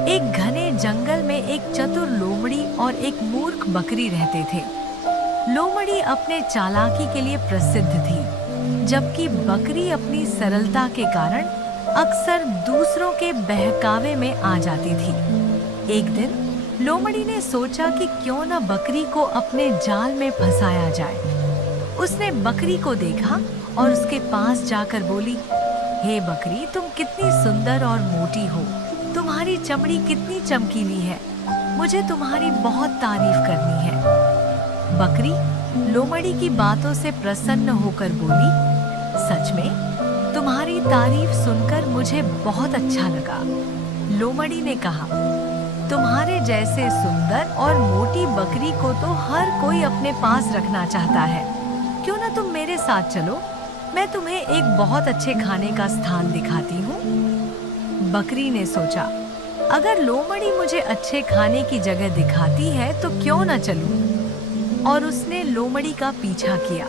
एक घने जंगल में एक चतुर लोमड़ी और एक मूर्ख बकरी रहते थे। लोमड़ी अपने चालाकी के लिए प्रसिद्ध थी, जबकि बकरी अपनी सरलता के कारण अक्सर दूसरों के बहकावे में आ जाती थी। एक दिन लोमड़ी ने सोचा कि क्यों न बकरी को अपने जाल में फंसाया जाए। उसने बकरी को देखा और उसके पास जाकर बोली, हे बकरी, तुम कितनी सुंदर और मोटी हो। तुम्हारी चमड़ी कितनी चमकीली है। मुझे तुम्हारी बहुत तारीफ करनी है। बकरी लोमड़ी की बातों से प्रसन्न होकर बोली, सच में तुम्हारी तारीफ सुनकर मुझे बहुत अच्छा लगा। लोमड़ी ने कहा, तुम्हारे जैसे सुंदर और मोटी बकरी को तो हर कोई अपने पास रखना चाहता है। क्यों ना तुम मेरे साथ चलो, मैं तुम्हें एक बहुत अच्छे खाने का स्थान दिखाती हूँ। बकरी ने सोचा, अगर लोमड़ी मुझे अच्छे खाने की जगह दिखाती है तो क्यों ना चलूं? और उसने लोमड़ी का पीछा किया।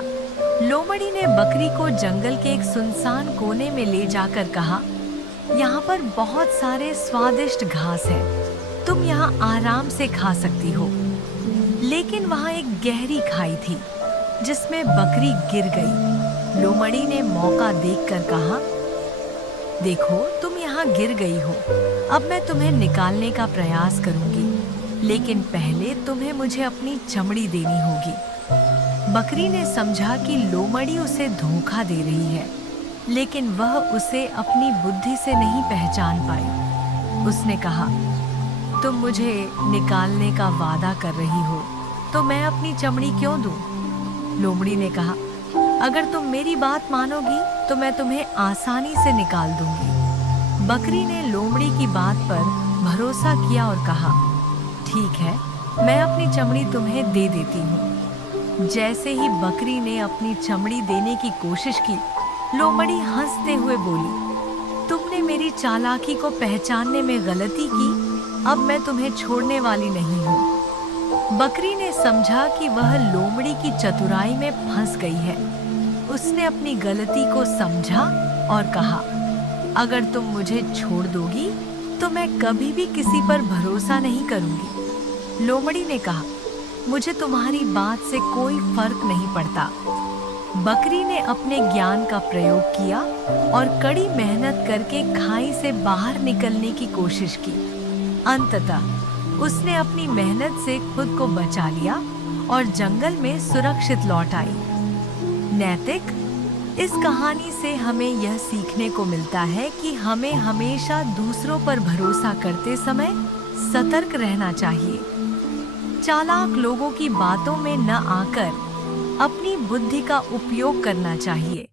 लोमड़ी ने बकरी को जंगल के एक सुनसान कोने में ले जाकर कहा, यहाँ पर बहुत सारे स्वादिष्ट घास है, तुम यहाँ आराम से खा सकती हो। लेकिन वहाँ एक गहरी खाई थी जिसमें बकरी गिर गई। लोमड़ी ने मौका देखकर कहा, देखो तुम यहाँ गिर गई हो, अब मैं तुम्हें निकालने का प्रयास करूंगी, लेकिन पहले तुम्हें मुझे अपनी चमड़ी देनी होगी। बकरी ने समझा कि लोमड़ी उसे धोखा दे रही है, लेकिन वह उसे अपनी बुद्धि से नहीं पहचान पाई। उसने कहा, तुम मुझे निकालने का वादा कर रही हो, तो मैं अपनी चमड़ी क्यों दूं? लोमड़ी ने कहा, अगर तुम मेरी बात मानोगी तो मैं तुम्हें आसानी से निकाल दूंगी। बकरी ने लोमड़ी की बात पर भरोसा किया और कहा, ठीक है, मैं अपनी चमड़ी तुम्हें दे देती हूँ। जैसे ही बकरी ने अपनी चमड़ी देने की कोशिश की, लोमड़ी हंसते हुए बोली, तुमने मेरी चालाकी को पहचानने में गलती की, अब मैं तुम्हें छोड़ने वाली नहीं हूँ। बकरी ने समझा कि वह लोमड़ी की चतुराई में फंस गई है। उसने अपनी गलती को समझा और कहा, अगर तुम मुझे छोड़ दोगी तो मैं कभी भी किसी पर भरोसा नहीं करूंगी। लोमड़ी ने कहा, मुझे तुम्हारी बात से कोई फर्क नहीं पड़ता। बकरी ने अपने ज्ञान का प्रयोग किया और कड़ी मेहनत करके खाई से बाहर निकलने की कोशिश की। अंततः उसने अपनी मेहनत से खुद को बचा लिया और जंगल में सुरक्षित लौट आई। नैतिक, इस कहानी से हमें यह सीखने को मिलता है कि हमें हमेशा दूसरों पर भरोसा करते समय सतर्क रहना चाहिए। चालाक लोगों की बातों में न आकर अपनी बुद्धि का उपयोग करना चाहिए।